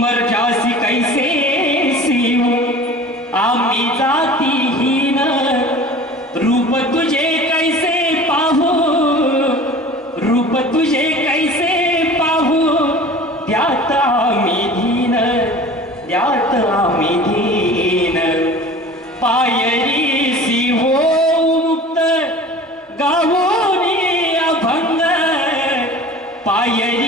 उमर जासी कैसे सिंह आम्ही जातीहीन रूप तुझे कैसे पाहू रूप तुझे कैसे पाहू त्यात आम्ही धीन त्यात आम्ही धीन पायरी सिंहो मुक्त गावोनी अभंग पायरी